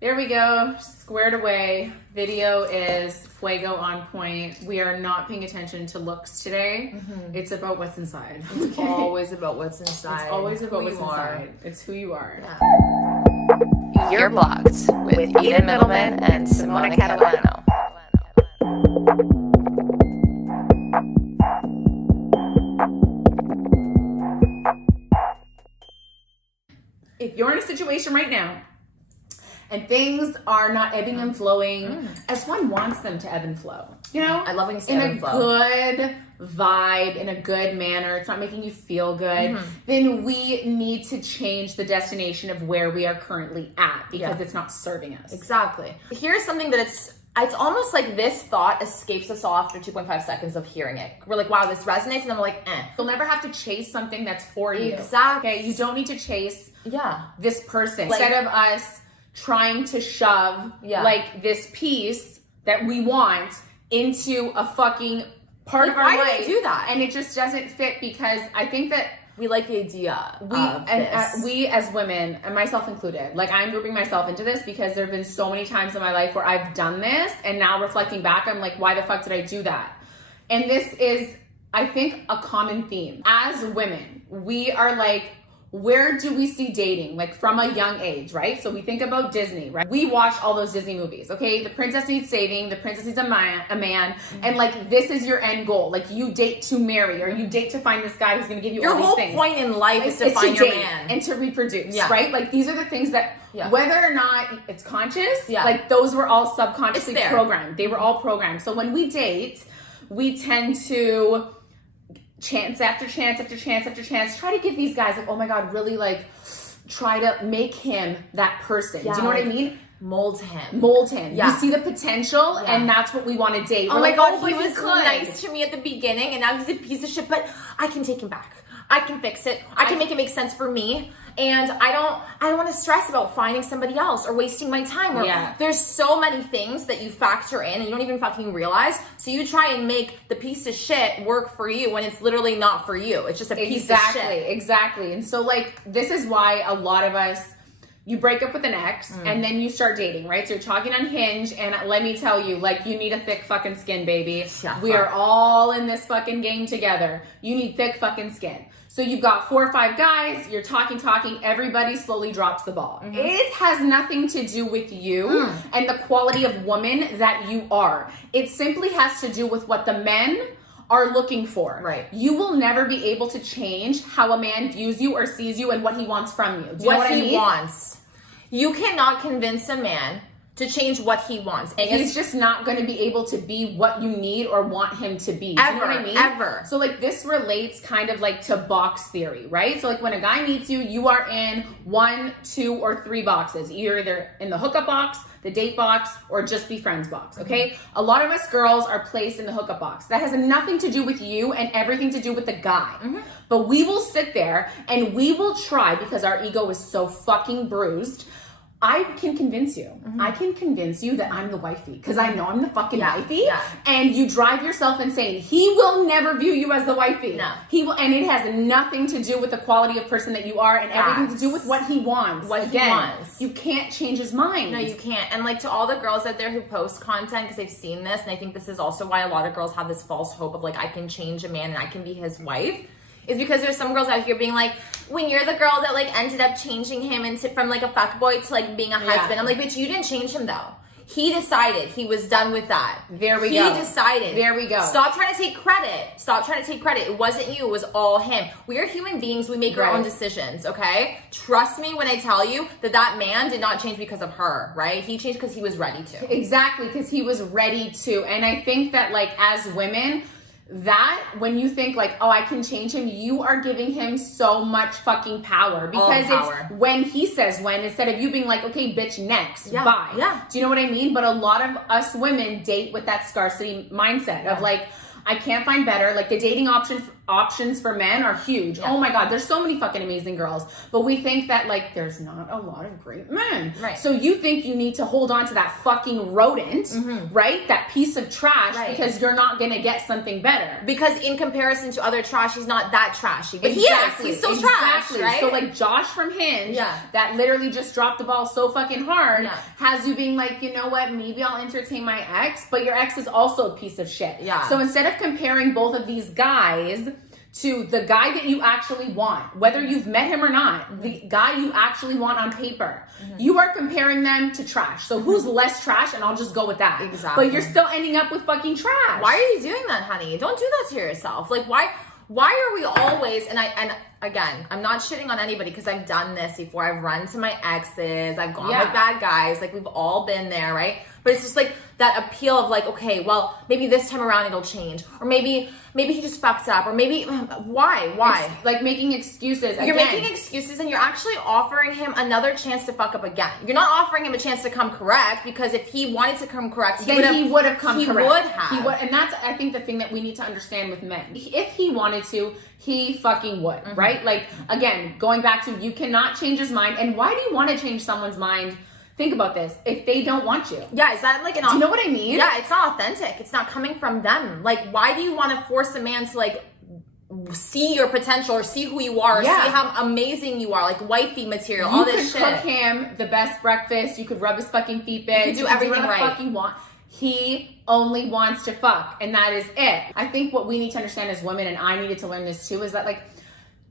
There we go, squared away. Video is fuego on point. We are not paying attention to looks today. It's about what's inside. It's always about what's inside. It's always about what's inside. It's who you are. Yeah. You're Blocked with Eden Middleman and Simona Catalano. If you're in a situation right now and things are not ebbing and flowing as one wants them to ebb and flow, you know? I love when you say ebb and flow. In a good vibe, in a good manner, it's not making you feel good, then we need to change the destination of where we are currently at because it's not serving us. Exactly. Here's something that it's almost like this thought escapes us all after 2.5 seconds of hearing it. We're like, wow, this resonates, and then we're like, eh. You'll never have to chase something that's for you. Exactly. Okay, you don't need to chase this person. Like, instead of us trying to shove like this piece that we want into a fucking part of our life. Why do we do that? And it just doesn't fit because I think that we like the idea of this. We as women, and myself included, like I'm grouping myself into this because there have been so many times in my life where I've done this, and now reflecting back, I'm like, why the fuck did I do that? And this is, I think, a common theme. As women, we are like, where do we see dating? Like from a young age, right? So we think about Disney, right? We watch all those Disney movies, okay? The princess needs saving, the princess needs a man, and like this is your end goal. Like you date to marry, or you date to find this guy who's gonna give you all these things. Your whole point in life is to find your man. And to reproduce, right? Like these are the things that, whether or not it's conscious, like those were all subconsciously programmed. They were all programmed. So when we date, we tend to chance after chance after chance after chance try to give these guys like, oh my god, really like try to make him that person. Do you know what I mean? Mold him. You see the potential, and that's what we want to date. Oh my god, he was nice to me at the beginning, and now he's a piece of shit, but I can take him back. I can fix it. I can make it make sense for me. And I don't want to stress about finding somebody else or wasting my time. Or there's so many things that you factor in and you don't even fucking realize. So you try and make the piece of shit work for you when it's literally not for you. It's just a piece of shit. Exactly. And so like, this is why a lot of us, you break up with an ex and then you start dating, right? So you're talking on Hinge, and let me tell you, like, you need a thick fucking skin, baby. We are all in this fucking game together. You need thick fucking skin. So you've got 4 or 5 guys, you're talking, everybody slowly drops the ball. It has nothing to do with you and the quality of woman that you are. It simply has to do with what the men are looking for. Right. You will never be able to change how a man views you or sees you and what he wants from you. Do you know what I mean? What he wants. You cannot convince a man to change what he wants. And he's just not going to be able to be what you need or want him to be. Do you know what I mean? Ever. So like this relates kind of like to box theory, right? So like when a guy meets you, you are in 1, 2, or 3 boxes. You're either in the hookup box, the date box, or just be friends box, okay? A lot of us girls are placed in the hookup box. That has nothing to do with you and everything to do with the guy. But we will sit there and we will try, because our ego is so fucking bruised, I can convince you. I can convince you that I'm the wifey because I know I'm the fucking wifey. And you drive yourself insane. He will never view you as the wifey. No. He will, and it has nothing to do with the quality of person that you are and everything to do with what he wants. He wants. You can't change his mind. No, you can't. And like to all the girls out there who post content because they've seen this, and I think this is also why a lot of girls have this false hope of like, I can change a man and I can be his wife. Is because there's some girls out here being like, when you're the girl that like ended up changing him into from like a fuckboy to like being a husband. I'm like, bitch, you didn't change him though. He decided he was done with that. There we go. He decided. There we go. Stop trying to take credit. Stop trying to take credit. It wasn't you. It was all him. We are human beings. We make our own decisions, okay? Trust me when I tell you that that man did not change because of her, right? He changed because he was ready to. Exactly, because he was ready to. And I think that like as women, that when you think like, oh, I can change him, you are giving him so much fucking power because it's when he says when, instead of you being like, okay, bitch, next, bye. Do you know what I mean? But a lot of us women date with that scarcity mindset of like, I can't find better. Like the dating option options for men are huge. Yeah. Oh my God, there's so many fucking amazing girls. But we think that like there's not a lot of great men. Right. So you think you need to hold on to that fucking rodent, right? That piece of trash because you're not gonna get something better. Because in comparison to other trash, he's not that trashy. But he is. He's still trash, right? So like Josh from Hinge, that literally just dropped the ball so fucking hard, has you being like, you know what, maybe I'll entertain my ex, but your ex is also a piece of shit. Yeah. So instead of comparing both of these guys to the guy that you actually want, whether you've met him or not, the guy you actually want on paper, you are comparing them to trash. So who's less trash? And I'll just go with that. Exactly. But you're still ending up with fucking trash. Why are you doing that, honey? Don't do that to yourself. Like, why are we always, and again, I'm not shitting on anybody because I've done this before. I've run to my exes. I've gone with bad guys. Like, we've all been there, right? But it's just like that appeal of like, okay, well, maybe this time around it'll change. Or maybe he just fucks up. Or maybe, why? It's like making excuses. You're making excuses and you're actually offering him another chance to fuck up again. You're not offering him a chance to come correct, because if he wanted to come correct, he would have come correct. He would, and that's, I think, the thing that we need to understand with men. If he wanted to, he fucking would, right? Like, again, going back to, you cannot change his mind. And why do you want to change someone's mind? Think about this. If they don't want you. Yeah, is that like do you know what I mean? Yeah, it's not authentic. It's not coming from them. Like, why do you want to force a man to like see your potential or see who you are or see how amazing you are, like wifey material, all this shit. You could cook him the best breakfast. You could rub his fucking feet, bitch. You could do everything whatever right. The fuck you want. He only wants to fuck, and that is it. I think what we need to understand as women, and I needed to learn this too, is that like,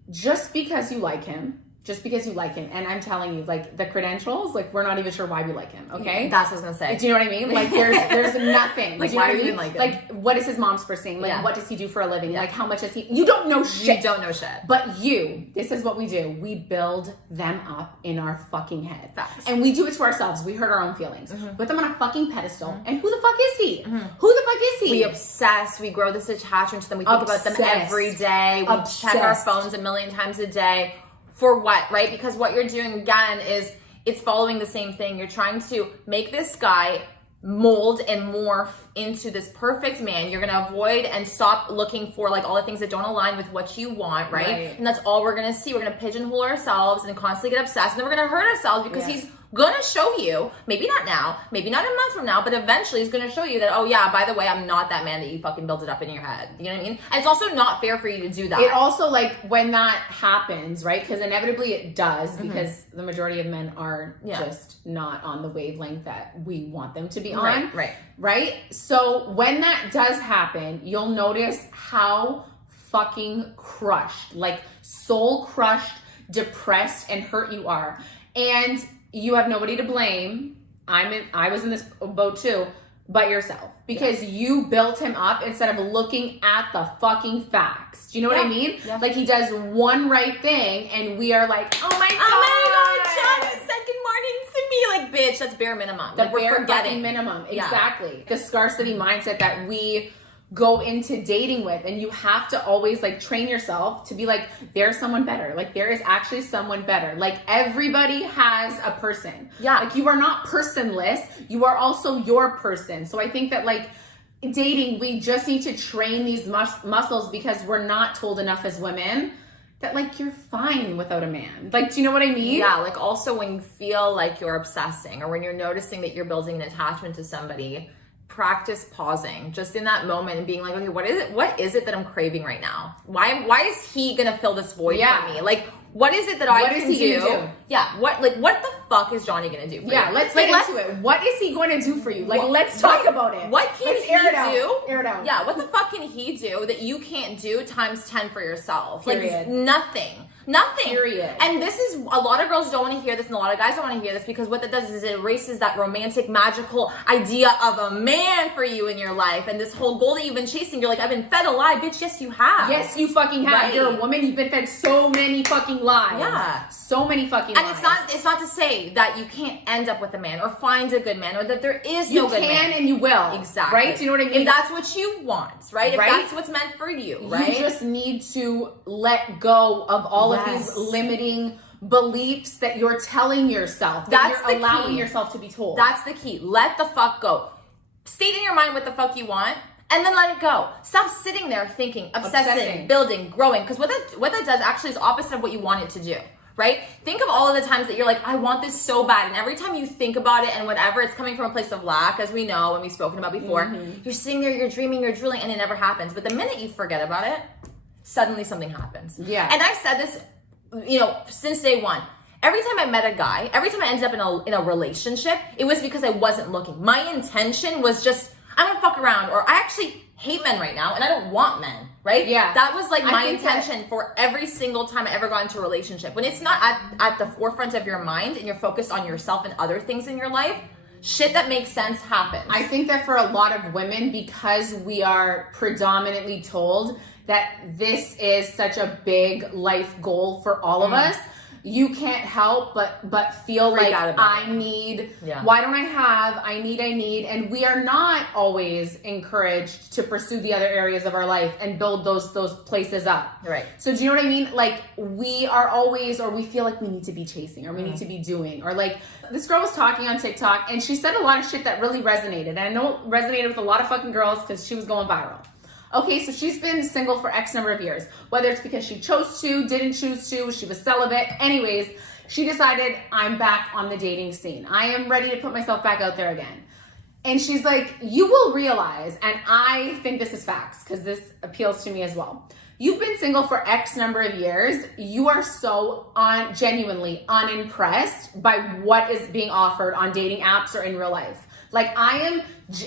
just because you like him, and I'm telling you, like, the credentials, like, we're not even sure why we like him, okay? That's what I was gonna say. Do you know what I mean? Like, there's nothing. Like, do you why know do you what I even mean? like him? Like, what is his mom's first name? Like, what does he do for a living? Like, how much is he? You don't know shit. You don't know shit. But this is what we do. We build them up in our fucking head. Facts. And we do it to ourselves. We hurt our own feelings. Put them on a fucking pedestal. And who the fuck is he? Who the fuck is he? We obsess. We grow this attachment to them. We think about them every day. We check our phones a million times a day. For what, right? Because what you're doing, again, is it's following the same thing. You're trying to make this guy mold and morph into this perfect man. You're gonna avoid and stop looking for like all the things that don't align with what you want, right? And that's all we're gonna see. We're gonna pigeonhole ourselves and constantly get obsessed, and then we're gonna hurt ourselves because he's gonna show you, maybe not now, maybe not a month from now, but eventually he's gonna show you that, oh yeah, by the way, I'm not that man that you fucking built it up in your head. You know what I mean? And it's also not fair for you to do that. It also, like, when that happens, right? Because inevitably it does, because the majority of men are just not on the wavelength that we want them to be on. Right? So when that does happen, you'll notice how fucking crushed, like soul crushed, depressed, and hurt you are. And you have nobody to blame. I was in this boat too, but yourself. Because you built him up instead of looking at the fucking facts. Do you know what I mean? Yeah. Like, he does one right thing and we are like, oh my God, John said good morning to me. Like, bitch, that's bare minimum. The like, bare we're forgetting. fucking minimum. Exactly. The scarcity mindset that we go into dating with, and you have to always like train yourself to be like, there's someone better. Like, there is actually someone better. Like, everybody has a person. Like, you are not personless. You are also your person. So I think that like dating, we just need to train these muscles, because we're not told enough as women that like you're fine without a man. Like, do you know what I mean? Yeah, like also when you feel like you're obsessing or when you're noticing that you're building an attachment to somebody, practice pausing just in that moment and being like, okay, what is it that I'm craving right now? Why is he gonna fill this void for me? Like, what is it that I can do? Yeah, what the fuck is Johnny gonna do for you? Let's get into it. What is he going to do for you? Like, let's talk about it. What can he do? Air it out. Yeah, what the fuck can he do that you can't do times 10 for yourself? Period. Like, nothing. Period. And this is, a lot of girls don't want to hear this, and a lot of guys don't want to hear this, because what that does is it erases that romantic, magical idea of a man for you in your life, and this whole goal that you've been chasing. You're like, I've been fed a lie, bitch. Yes, you have. Yes, you fucking have. Right. You're a woman. You've been fed so many fucking lies. Yeah. So many fucking lies. And it's not to say that you can't end up with a man or find a good man, or that there is no good man. You can and you will. Exactly. Right? Do you know what I mean? If that's what you want, right? If that's what's meant for you, right? You just need to let go of all of these limiting beliefs that you're telling yourself, that you're allowing yourself to be told. That's the key. Let the fuck go. State in your mind what the fuck you want, And then let it go. Stop sitting there thinking, obsessing, building, growing. Because what that does actually is opposite of what you want it to do, right? Think of all of the times that you're like, I want this so bad. And every time you think about it and whatever, it's coming from a place of lack, as we know and we've spoken about before. You're sitting there, you're dreaming, you're drooling, and it never happens. But the minute you forget about it, suddenly something happens. Yeah. And I've said this, since day one. Every time I met a guy, every time I ended up in a relationship, it was because I wasn't looking. My intention was just, I'm gonna fuck around, or I actually hate men right now and I don't want men, right? Yeah. That was like my intention for every single time I ever got into a relationship. When it's not at the forefront of your mind and you're focused on yourself and other things in your life, shit that makes sense happens. I think that for a lot of women, because we are predominantly told that this is such a big life goal for all of us, you can't help but feel like I need, why don't I have, I need, and we are not always encouraged to pursue the other areas of our life and build those places up. Right. So do you know what I mean? Like we are always, or we feel like we need to be chasing, or we need to be doing, or like this girl was talking on TikTok and she said a lot of shit that really resonated. And I know it resonated with a lot of fucking girls because she was going viral. Okay, so she's been single for X number of years, whether it's because she chose to, didn't choose to, she was celibate. Anyways, she decided, I'm back on the dating scene. I am ready to put myself back out there again. And she's like, you will realize, and I think this is facts because this appeals to me as well. You've been single for X number of years. You are so genuinely unimpressed by what is being offered on dating apps or in real life. Like I am,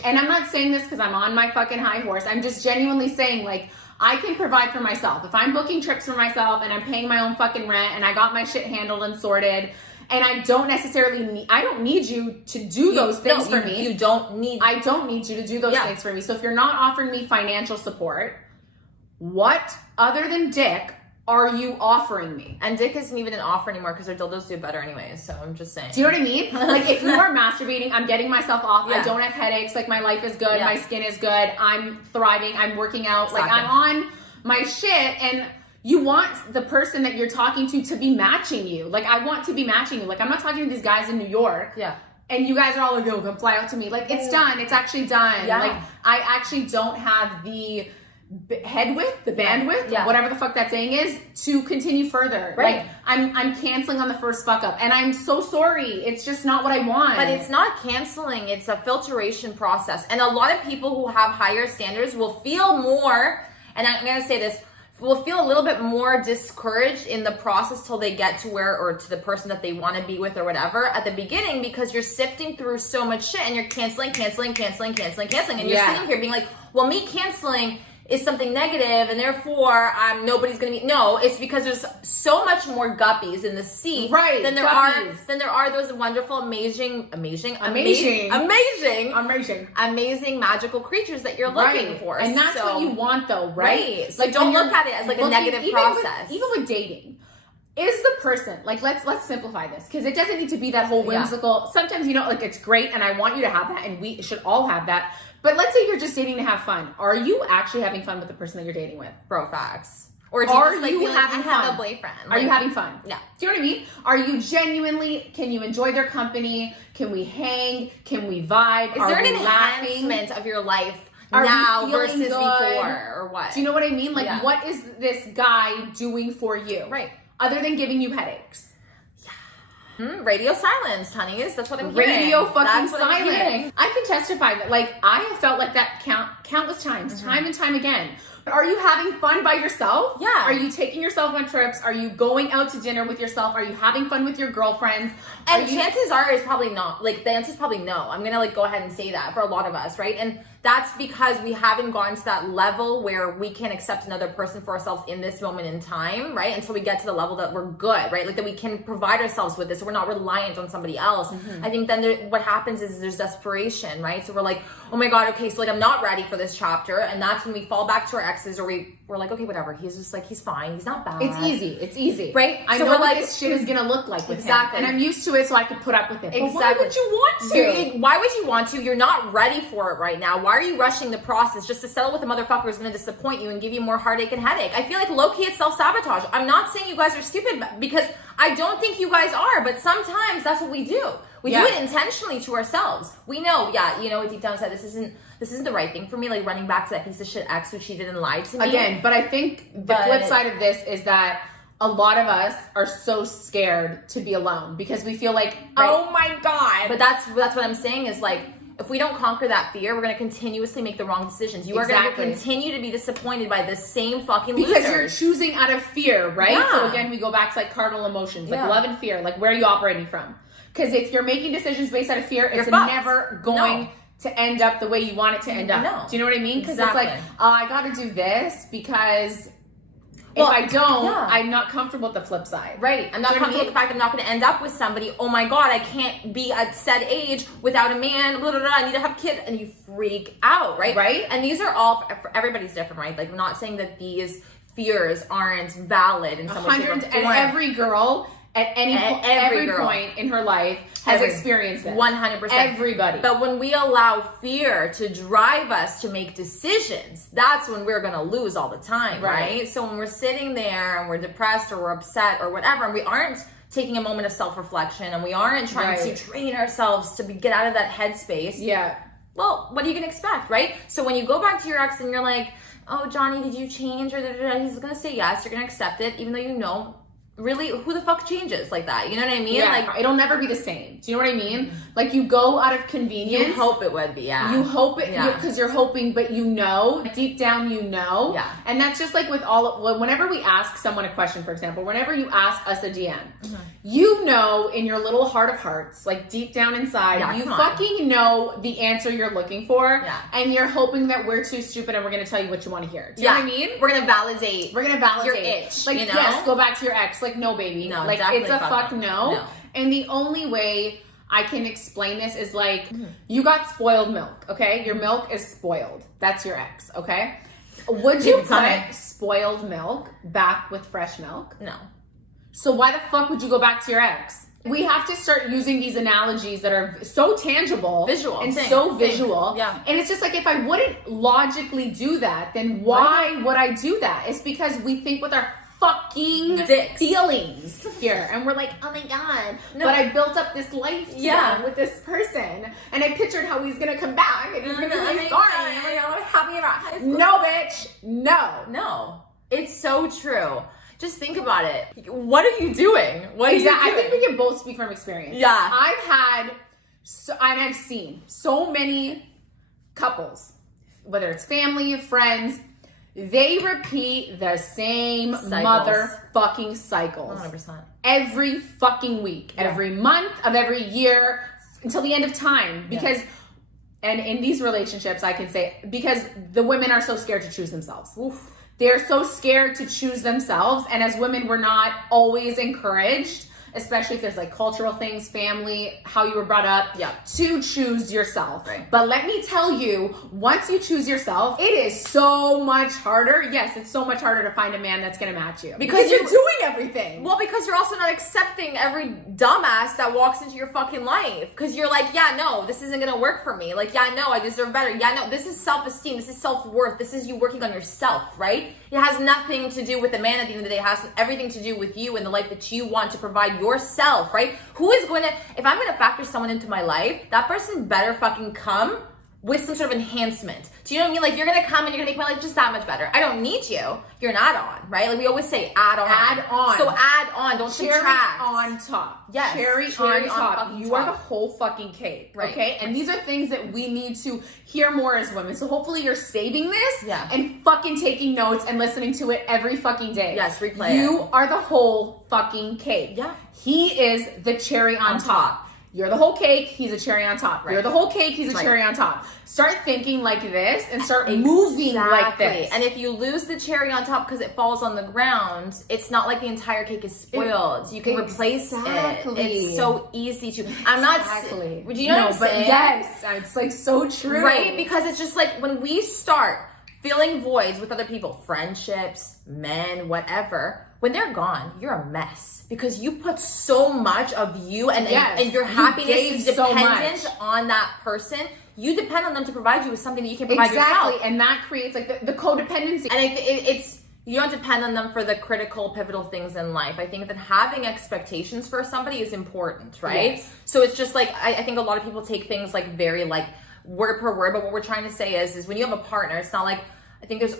and I'm not saying this because I'm on my fucking high horse. I'm just genuinely saying like, I can provide for myself. If I'm booking trips for myself and I'm paying my own fucking rent and I got my shit handled and sorted, and I don't necessarily need, I don't need you to do those things for me. You don't need. I don't need you to do those things for me. So if you're not offering me financial support, what other than dick are you offering me? And dick isn't even an offer anymore because their dildos do better anyways. So I'm just saying. Do you know what I mean? Like if you are masturbating, I'm getting myself off. I don't have headaches. Like my life is good. My skin is good. I'm thriving. I'm working out. Exactly. Like I'm on my shit. And you want the person that you're talking to be matching you. Like I want to be matching you. Like I'm not talking to these guys in New York. Yeah. And you guys are all like, oh, come fly out to me. Like it's done. It's actually done. Yeah. Like I actually don't have the bandwidth, whatever the fuck that saying is, to continue further. Right. Like I'm canceling on the first fuck up, and I'm so sorry. It's just not what I want. But it's not canceling. It's a filtration process, and a lot of people who have higher standards will feel more. And I'm gonna say this. Will feel a little bit more discouraged in the process till they get to where, or to the person that they want to be with or whatever at the beginning, because you're sifting through so much shit and you're canceling, and you're sitting here being like, well, me canceling is something negative and therefore nobody's gonna be. No, it's because there's so much more guppies in the sea than there are those wonderful amazing magical creatures that you're looking for. And that's what you want though, right? So like don't look at it as like a negative process. Even with dating, is the person, like let's simplify this, because it doesn't need to be that whole whimsical. Sometimes like it's great and I want you to have that and we should all have that. But let's say you're just dating to have fun. Are you actually having fun with the person that you're dating with? Bro, facts. Or do you just having fun? Have a boyfriend? Are you having fun? Yeah. Do you know what I mean? Are you genuinely, can you enjoy their company? Can we hang? Can we vibe? Is there an enhancement of your life now versus before, or what? Do you know what I mean? Like what is this guy doing for you? Right. Other than giving you headaches. Radio silence, honeys. That's what I'm hearing. Radio fucking silence. I can testify that, like, I have felt like that countless times, time and time again. Are you having fun by yourself? Yeah. Are you taking yourself on trips? Are you going out to dinner with yourself? Are you having fun with your girlfriends? And chances are is probably not. Like, the answer is probably no. I'm gonna go ahead and say that for a lot of us, right? And that's because we haven't gotten to that level where we can accept another person for ourselves in this moment in time, right? Until we get to the level that we're good, right? Like that we can provide ourselves with this, so we're not reliant on somebody else. I think then what happens is there's desperation, right? So we're like, oh my God, okay, so like I'm not ready for this chapter. And that's when we fall back to our exes, or we're like, okay, whatever. He's just like, he's fine. He's not bad. It's easy. Right? I know what this shit is gonna look like with him. And I'm used to it, so I can put up with it. But why would you want to? Why would you want to? You're not ready for it right now. Why are you rushing the process just to settle with a motherfucker who's going to disappoint you and give you more heartache and headache? I feel like low-key it's self-sabotage. I'm not saying you guys are stupid, because I don't think you guys are, but sometimes that's what we do. We do it intentionally to ourselves. We know, deep down inside, this isn't this isn't the right thing for me, like running back to that piece of shit ex who cheated and lied to me. Again, but I think the flip side of this is that a lot of us are so scared to be alone because we feel like, oh my God. But that's what I'm saying is like, if we don't conquer that fear, we're going to continuously make the wrong decisions. You are going to continue to be disappointed by the same fucking losers. Because you're choosing out of fear, right? Yeah. So again, we go back to like cardinal emotions, like love and fear. Like, where are you operating from? Because if you're making decisions based out of fear, it's never going to end up the way you want it to end up. No. Do you know what I mean? Because it's like, I got to do this because if I don't, I'm not comfortable with the flip side. Right. I'm not comfortable with the fact that I'm not going to end up with somebody. Oh my God, I can't be at said age without a man. Blah, blah, blah, I need to have kids. And you freak out, right? Right. And these are all, everybody's different, right? Like, I'm not saying that these fears aren't valid in some way, shape, or form. And every girl at every point in her life has experienced this. 100%. Everybody. But when we allow fear to drive us to make decisions, that's when we're going to lose all the time, right? So when we're sitting there and we're depressed or we're upset or whatever, and we aren't taking a moment of self-reflection and we aren't trying to train ourselves to get out of that headspace. Yeah. Well, what are you going to expect, right? So when you go back to your ex and you're like, oh, Johnny, did you change? Or he's going to say yes. You're going to accept it, even though you know, really, who the fuck changes like that? You know what I mean? Yeah. Like, it'll never be the same. Do you know what I mean? Like, you go out of convenience. You hope it would be, You hope it, because you're hoping, but you know, deep down you know. Yeah. And that's just like with whenever we ask someone a question, for example, whenever you ask us a DM, you know in your little heart of hearts, like deep down inside, you fucking know the answer you're looking for. Yeah. And you're hoping that we're too stupid and we're going to tell you what you want to hear. Do you know what I mean? We're going to validate your itch. Like, you know? yes, go back to your ex. Like, no, baby. No, like, definitely it's a fuck no. And the only way I can explain this is like, you got spoiled milk, okay? Your milk is spoiled. That's your ex, okay? Would you put spoiled milk back with fresh milk? No. So why the fuck would you go back to your ex? We have to start using these analogies that are so tangible, visual, and so visual. Yeah. And it's just like, if I wouldn't logically do that, then why would I do that? It's because we think with our fucking feelings here, and we're like, oh my God, but I built up this life with this person, and I pictured how he's gonna come back and he's gonna say sorry, and we're gonna happy about high school. No, bitch, no. It's so true. Just think about it. What are you doing? What are you doing? I think we can both speak from experience. Yeah. I've had, and I've seen so many couples, whether it's family, friends, they repeat the same motherfucking cycles. 100%. Every fucking week, every month of every year, until the end of time. Because, and in these relationships, I can say, because the women are so scared to choose themselves. Oof. They're so scared to choose themselves. And as women, we're not always encouraged, especially if there's like cultural things, family, how you were brought up, to choose yourself. Right. But let me tell you, once you choose yourself, it is so much harder. Yes, it's so much harder to find a man that's going to match you. Because you're doing everything. Well, because you're also not accepting every dumbass that walks into your fucking life. Because you're like, yeah, no, this isn't going to work for me. Like, yeah, no, I deserve better. Yeah, no, this is self-esteem. This is self-worth. This is you working on yourself, right? It has nothing to do with the man at the end of the day. It has everything to do with you and the life that you want to provide yourself, right? Who is going to, if I'm going to factor someone into my life, that person better fucking come with some sort of enhancement. Do you know what I mean? Like, you're going to come and you're going to make my life just that much better. I don't need you. You're an add-on, right? Like, we always say add on. Add on. So add on, don't subtract. Cherry on top. Yes. Cherry on top. You are the whole fucking cake, right? Okay? And these are things that we need to hear more as women. So hopefully you're saving this and fucking taking notes and listening to it every fucking day. Yes, replay You are the whole fucking cake. Yeah. He is the cherry on top. You're the whole cake, he's a cherry on top. Right. You're the whole cake, he's a cherry on top. Start thinking like this and start moving like this. And if you lose the cherry on top because it falls on the ground, it's not like the entire cake is spoiled. You can replace it. It's so easy to. I'm not. Do you know what I'm saying? Yes, it's like so true. Right? Because it's just like when we start filling voids with other people, friendships, men, whatever. When they're gone, you're a mess because you put so much of you and your happiness is dependent on that person. You depend on them to provide you with something that you can provide yourself. And that creates like the codependency. And it's you don't depend on them for the critical, pivotal things in life. I think that having expectations for somebody is important, right? Yes. So it's just like I think a lot of people take things like very like word per word, but what we're trying to say is when you have a partner, it's not like, I think there's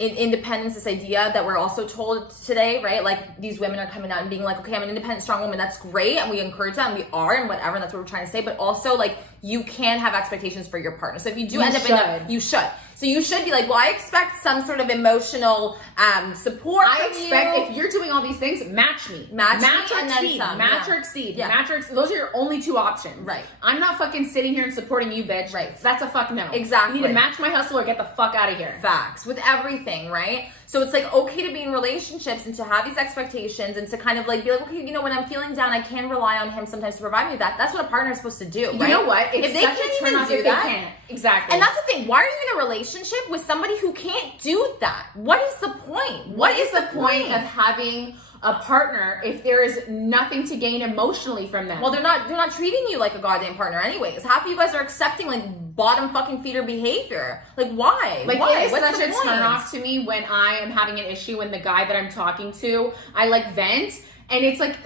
independence, this idea that we're also told today, right? Like these women are coming out and being like, okay, I'm an independent, strong woman. That's great. And we encourage that and we are and whatever. And that's what we're trying to say. But also like you can have expectations for your partner. So if you do end up you should. So you should be like, well, I expect some sort of emotional support from if you're doing all these things, match me. Match me or and then exceed. some. Match or exceed. Match or exceed. Those are your only two options. Right. I'm not fucking sitting here and supporting you, bitch. Right. That's a fuck no. Exactly. You need to match my hustle or get the fuck out of here. Facts. With everything, right? So it's like okay to be in relationships and to have these expectations and to kind of like be like, okay, you know, when I'm feeling down, I can rely on him sometimes to provide me that. That's what a partner is supposed to do, right? You know what? If they can't even do that, they can't. Exactly. And that's the thing. Why are you in a relationship with somebody who can't do that? What is the point? What is the point of having a partner if there is nothing to gain emotionally from them? Well, they're not treating you like a goddamn partner anyways. Half of you guys are accepting like bottom fucking feeder behavior. Like why? Like why? it is What's such the a turn point? off to me when I am having an issue when the guy that I'm talking to, I like vent, and it's like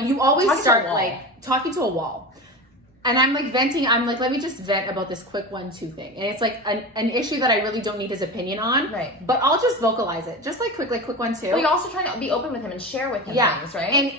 you always start like talking to a wall. And I'm like venting, I'm like, let me just vent about this quick 1-2 thing. And it's like an issue that I really don't need his opinion on. Right. But I'll just vocalize it. Just like quick 1-2. Well, you're also trying to be open with him and share with him things, right? And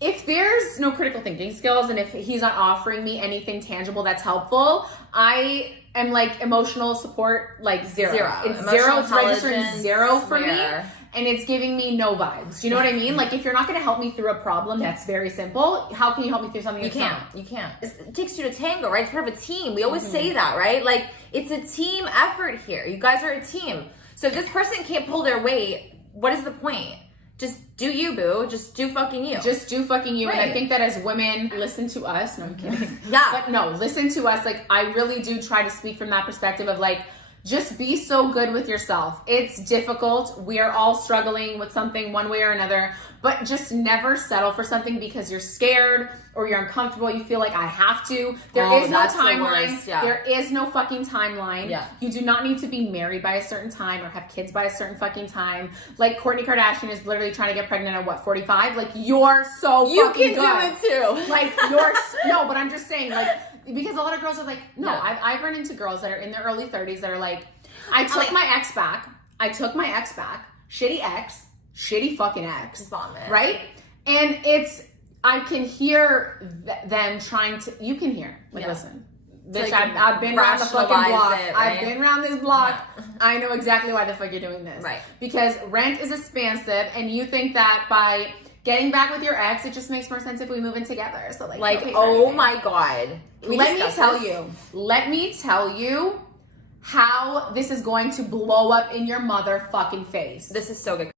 if there's no critical thinking skills and if he's not offering me anything tangible that's helpful, I am like emotional support, like zero. It's Emotional zero. It's registering intelligence, zero for me. yeah. And it's giving me no vibes. Do you know what I mean? Like if you're not going to help me through a problem that's very simple, how can you help me through something that's not? You can't. It takes two to tango, right? It's part of a team. We always say that, right? Like it's a team effort here. You guys are a team. So if this person can't pull their weight, what is the point? Just do you, boo. Just do fucking you. Just do fucking you. Right. And I think that as women, listen to us. No, I'm kidding. Yeah. But no, listen to us. Like I really do try to speak from that perspective of like, just be so good with yourself. It's difficult. We are all struggling with something one way or another, but just never settle for something because you're scared or you're uncomfortable. You feel like I have to. There is no timeline. There is no fucking timeline. Yeah. You do not need to be married by a certain time or have kids by a certain fucking time. Like Kourtney Kardashian is literally trying to get pregnant at what, 45? Like you're so fucking good. You can do it too. Like no, but I'm just saying like, because a lot of girls are like, no, I've run into girls that are in their early 30s that are like, I took my ex back. Shitty ex. Shitty fucking ex. Vomit. Right? And I can hear them trying to, you can hear. Like, listen. Bitch, like I've been around the fucking block. Right? I've been around this block. Yeah. I know exactly why the fuck you're doing this. Right. Because rent is expensive and you think that by getting back with your ex, it just makes more sense if we move in together. So like oh my God. Let me tell you how this is going to blow up in your motherfucking face. This is so good.